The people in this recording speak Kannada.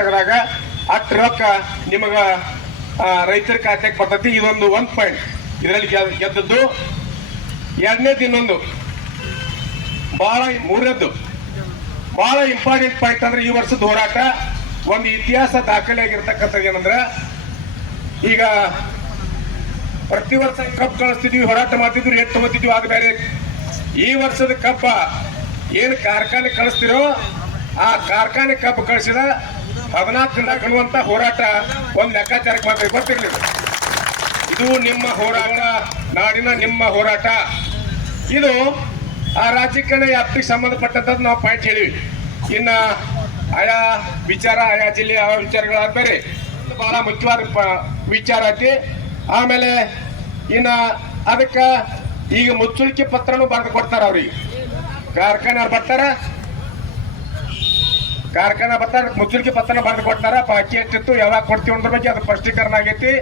ತೆಗೆದಾಗ ಅಷ್ಟು ರೊಕ್ಕ ನಿಮಗ ರೈತರ ಖಾತೆಗೆ ಬರ್ತೈತಿ. ಇದೊಂದು 1 ಪಾಯಿಂಟ್ ಇದರಲ್ಲಿ ಗೆದ್ದದ್ದು. ಎರಡನೇದು ಇನ್ನೊಂದು ಮೂರನೇದ್ದು ಬಹಳ ಇಂಪಾರ್ಟೆಂಟ್ ಪಾಯಿಂಟ್ ಅಂದ್ರೆ ಈ ವರ್ಷದ ಹೋರಾಟ ಒಂದು ಇತಿಹಾಸ ದಾಖಲೆ ಆಗಿರ್ತಕ್ಕಂಥದ್ದು ಏನಂದ್ರೆ, ಈಗ ಪ್ರತಿ ವರ್ಷ ಕಬ್ಬು ಕಳಿಸ್ತಿದ್ವಿ, ಹೋರಾಟ ಮಾಡ್ತಿದ್ವಿ, ರೇಟ್ ತಗೋತಿದ್ವಿ. ಆಗ ಬೇರೆ ಈ ವರ್ಷದ ಕಬ್ಬ ಏನು ಕಾರ್ಖಾನೆ ಕಳಿಸ್ತಿರೋ ಆ ಕಾರ್ಖಾನೆ ಕಬ್ಬು ಕಳಿಸಿದ 14 ದಿನ ಕಣುವಂತ ಹೋರಾಟ ಒಂದು ಲೆಕ್ಕಾಚಾರಕ್ಕೆ ಮಾತ್ರ ಗೊತ್ತಿರಲಿಲ್ಲ. ಇದು ನಿಮ್ಮ ಹೋರಾಟ, ನಾಡಿನ ನಿಮ್ಮ ಹೋರಾಟ. ಇದು ಆ ರಾಜ್ಯಕ್ಕೆ ವ್ಯಾಪ್ತಿಗೆ ಸಂಬಂಧಪಟ್ಟಂಥದ್ದು ನಾವು ಪಾಯಿಂಟ್ ಹೇಳಿವಿ. ಇನ್ನ ಆಯಾ ವಿಚಾರ, ಆಯಾ ಜಿಲ್ಲೆ ಆಯಾ ವಿಚಾರಗಳಾದ ಬೇರೆ ಬಹಳ ಮುಖ್ಯವಾದ ವಿಚಾರ ಐತಿ. ಆಮೇಲೆ ಇನ್ನ ಅದಕ್ಕೆ ಈಗ ಮುಚ್ಚುಳಿಕೆ ಪತ್ರನೂ ಬರೆದು ಕೊಡ್ತಾರ. ಅವ್ರಿಗೆ ಕಾರ್ಖಾನೆ ಬರ್ತಾರೆ, ಮುಚ್ಚುಳಿಕೆ ಪತ್ರನ ಬರೆದು ಕೊಡ್ತಾರ. ಬಾಕಿ ಎಷ್ಟಿತ್ತು, ಯಾವಾಗ ಕೊಡ್ತೀವಿ ಅನ್ನೋದ್ರ ಬಗ್ಗೆ ಅದು ಸ್ಪಷ್ಟೀಕರಣ ಆಗೈತಿ.